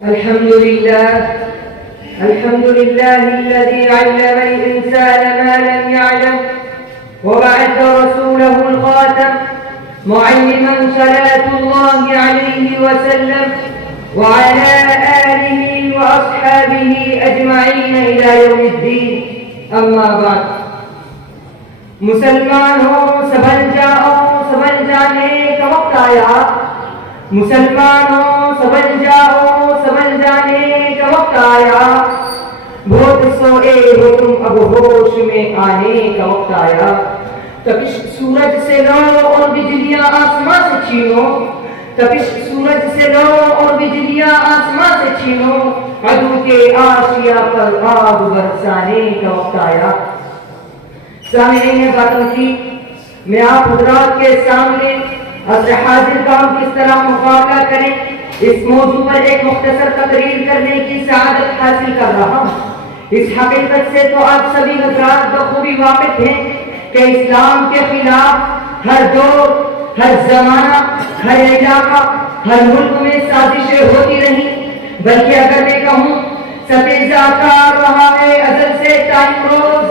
الحمد لله الذي علم الإنسان ما لم يعلم وبعث رسوله الخاتم معلما صلاة الله عليه وسلم وعلى آله وأصحابه أجمعين إلى يوم الدين. أما بعد. مسلمان ہو سبل جاؤ، سبل جانے کا وقت آیا. مسلمان ہو سبل جاؤ، سبل جانے کا وقت آیا. بہت سوئے ہو تم اب ہوش میں آنے کا وقت آیا. تپش سورج سے لو اور بجلیاں آسمان سے چھینو، تپش سورج سے لو اور بجلیاں آسمان سے چھینو. عدو کے آشیا پر آگ برسانے کا وقت آیا. سامعین باتوں کی میں آپ حضرات کے سامنے عصر حاضر کا ہم کس طرح مقابلہ کریں اس موضوع پر ایک مختصر تقریر کرنے کی سعادت حاصل کر رہا ہوں. اس حقیقت سے تو آپ سبھی حضرات بخوبی واقف ہیں کہ اسلام کے خلاف ہر دور، ہر زمانہ، ہر علاقہ، ہر ملک میں سازشیں ہوتی رہی. بلکہ اگر میں کہوں ستیزہ کار رہا ہے ازل سے ٹائم روز،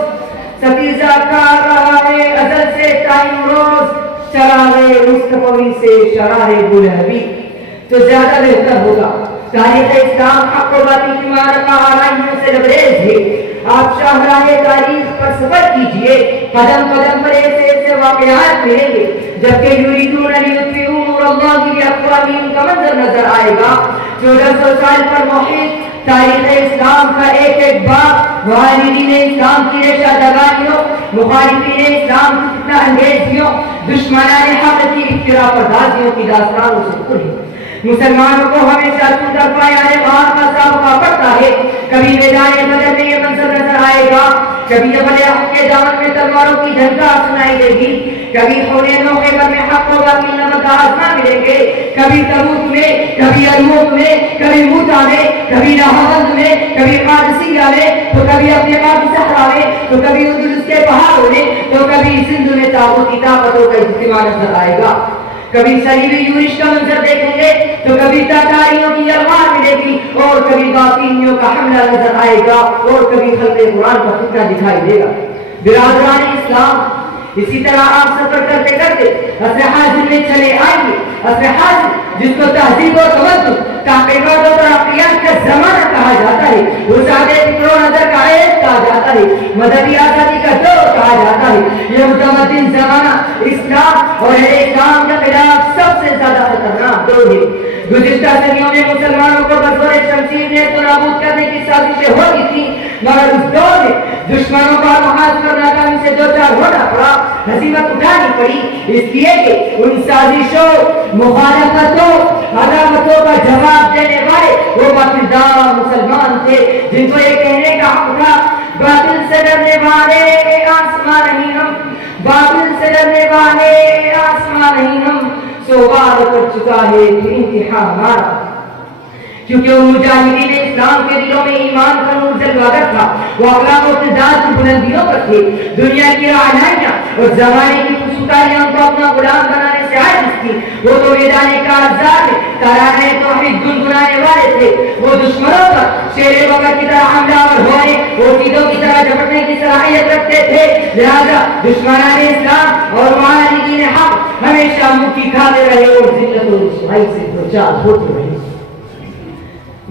ستیزہ کار رہا ہے ازل سے ٹائم روز، چراغ مصطفی سے شرح بلہبی، تو زیادہ بہتر ہوگا. تاریخ اسلام حق و باطل کی معرکہ آرائیوں سے لبریز ہے. آپ شاہراہ تاریخ پر سفر کیجئے، قدم قدم پر ایسے ایسے واقعات ملیں گے جبکہ یریدون لیطفئوا نور اللہ بافواہہم کا منظر نظر آئے گا. 1400 سال پر محیط تاریخ اسلام کا ایک ایک باب معاندین اسلام کی ریشہ دگانیوں، مخالفین اسلام کی فتنہ انگیزیوں، دشمنان حق کی افتراء پردازیوں کی داستانوں سے پر ہے. مسلمانوں کو ہمیشہ طرفہ یعنی غار کا سابقہ پڑتا ہے. کبھی میدان بدر میں یہ منظر نظر آئے گا، کبھی ابل حق کے دامن میں تلواروں کی جھنکار سنائی دے گی، کبھی حنین و خیبر میں حق و باطل نمک کا آسمان ملیں گے، کبھی تبوک میں، کبھی یرموک میں، کبھی موتا میں، کبھی نہاوند میں، کبھی قادسیہ میں، تو کبھی افریقہ کی صحرا میں، تو کبھی اندلس کے پہاڑوں میں، تو کبھی سندھ میں طاغوتی طاقتوں کا اجتماع نظر آئے گا. کبھی صلیبی یورش کا منظر دیکھیں گے تو کبھی تاتاریوں کی یلغار ملے گی، اور کبھی باطینیوں کا حملہ نظر آئے گا، اور کبھی خلق قرآن کا فتنہ دکھائی دے گا. برادران اسلام، اسی طرح آپ سفر کرتے کرتے عصر حاضر میں چلے آئیے. عصر حاضر جس کو تہذیب و تمدن، تحقیقات و ترقیات کا زمانہ کہا جاتا ہے، وسعت فکر و نظر کا عید کہا جاتا ہے، مذہبی آزادی کا دور کہا جاتا ہے. یہ متمدن زمانہ اسلام اور اسلام کے خلاف سب سے زیادہ خطرناک دور ہے. گزشتہ صدیوں میں مسلمانوں کو بزور شمشیر نے تو نابود کرنے کی سازشیں ہوتی تھی، مگر اس دور میں دشمنوں کا محاذ کر ناکامی سے دو چار ہونا پڑا، ہزیمت اٹھانی پڑی، اس لیے کہ ان سازشوں، مخالفتوں، عداوتوں کا جواب دینے والے وہ باطلدار مسلمان تھے جن کو یہ کہنے کا حق تھا باطل سے ڈرنے والے آسمان نہیں ہم، باطل سے ڈرنے والے آسمان نہیں ہم، سو بار کر چکا ہے پھر انتہا ہمارا. کیونکہ وہ مجاہدین اسلام کے دلوں میں ایمان کا نور جلواگر تھا، وہ اخلاق و اقتدار کی بلندیوں پر تھے. دنیا کی رعنائیاں اور زمانے کی خصوصیاں ان کو اپنا غلام بنانے سے عاجز تھی. وہ تو میدان کارزار میں ترانہ توحید گنگنانے والے تھے. وہ دشمنوں پر شیر وقت کی طرح حملہ آور ہونے اور چیزوں کی طرح جھپٹنے کی صلاحیت رکھتے تھے. لہذا دشمنان اسلام اور معاندین حق ہمیشہ منہ کھاتے رہے اور ذلت و رسوائی سے دوچار ہوتے رہے.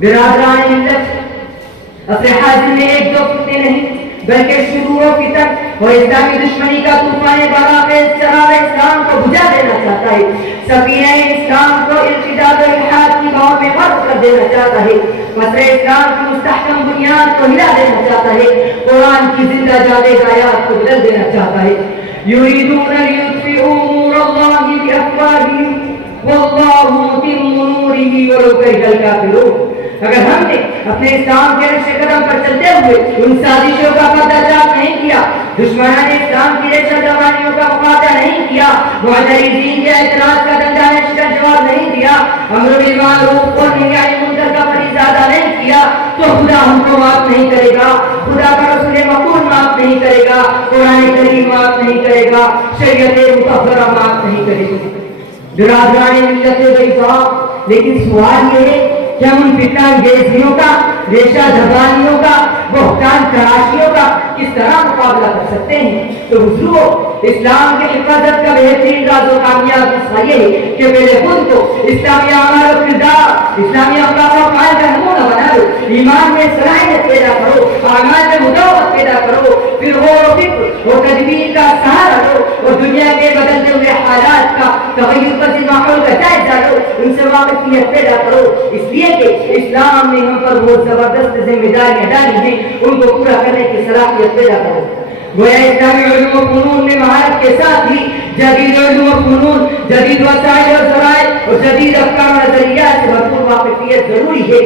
برادران ملت، عصر حاضر میں ایک دو فتنے نہیں بلکہ شرور و فتن اور اسلامی دشمنی کا طوفان براغ چراغ اسلام کو بجھا دینا چاہتا ہے. سفینہ اسلام کو ارتداد و الحاد کی گاؤں میں غرق کر دینا چاہتا ہے. عصر اسلام کی مستحکم بنیاد کو ہلا دینا چاہتا ہے. قرآن کی زندہ جاوید آیات کو بدل دینا چاہتا ہے. یریدون لیطفئوا نور اللہ بافواہہم واللہ متم نورہ ولو کرہ الکافرون. اگر ہم نے اپنے اسلام کے نقش قدم پر چلتے ہوئے ان سازشوں کا پردہ چاک نہیں کیا، دشمنان اسلام کی ریشہ دبانیوں کا مقابلہ نہیں کیا، معترضین کے اعتراض کا دندا نش کا جواب نہیں دیا، امر بالمعروف اور نہی عن المنکر کا فریضہ ادا نہیں کیا، تو خدا ہم کو معاف نہیں کرے گا، خدا کا رسول مقبول معاف نہیں کرے گا، قرآن کریم معاف نہیں کرے گا، شریعت مطہرہ معاف نہیں کرے گا. برادران ملت ضعیفہ، لیکن سوال یہ ہے کہ ہم ان فتنہ انگیزیوں کا، ریشہ دبانیوں کا، بہتان تراشیوں کا کس طرح مقابلہ کر سکتے ہیں؟ تو حضور اسلام کی حفاظت کا بہترین راز و کامیاب نسخہ یہ ہے کہ پہلے خود کو اسلامی اعمال و کردار، اسلامی اخلاق و افعال کا نمونہ بنا لو، ایمان میں صلاحیت پیدا کرو، اعمال میں مداومت پیدا کرو، پھر غور و فکر اور تدبیر کا سہارا لو اور دنیا کے بدلتے ہوئے حالات کا، تغیر پذیر ماحول کا جائزہ لو، ان سے واقفیت پیدا کرو، اس لیے کہ اسلام نے ہم پر بہت زبردست ذمہ داریاں ڈالی ہیں، ان کو پورا کرنے کی صلاحیت پیدا کرو۔ گویا اسلامی علوم و فنون میں مہارت کے ساتھ ہی جدید علوم و فنون، جدید وسائل اور ذرائع اور جدید افکار و نظریات سے بھرپور واقفیت ضروری ہے۔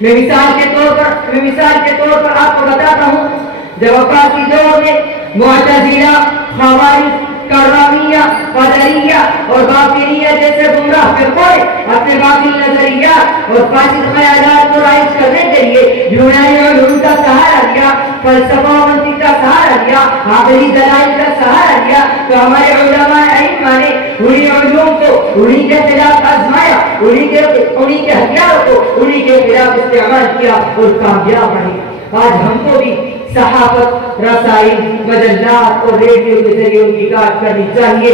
میں مثال کے طور پر آپ کو بتاتا ہوں، جب عباسی دور میں معتزلہ، خوارج، کرامیہ، قدریہ اور باطنیہ جیسے گمراہ فرقوں نے اپنے باطل نظریات اور فاسد خیالات کو رائج کرنے کے لیے یونانی علوم کا سہارا لیا، فلسفہ و منطق کا سہارا لیا، عقلی دلائل کا سہارا لیا، تو ہمارے علماء ائمہ نے انہی علوم کو انہی کے خلاف آزمایا، انہی کے ہتھیاروں کو انہی کے خلاف استعمال کیا اور کامیاب رہے۔ آج ہم کو بھی صحافت، رسائل، مجلات اور ریڈیو کے ذریعے ان کی کاٹ کرنی چاہیے،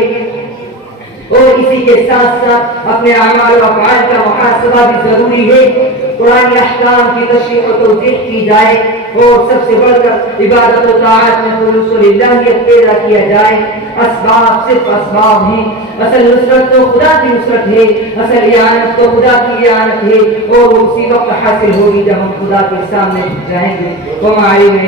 اور اسی کے ساتھ ساتھ اپنے اعمال و افعال کا محاسبہ بھی ضروری ہے۔ قرآن احکام کی تشریح و توضیح کی جائے اور سب سے بڑھ کر عبادت و طاعت میں خلوص و للہیت پیدا کیا جائے۔ اسباب صرف اسباب ہیں، اصل نصرت تو خدا کی نصرت ہے، اصل اعانت تو خدا کی اعانت ہے، اور وہ اسی وقت حاصل ہوگی جب ہم خدا کے سامنے جائیں گے۔ وما علینا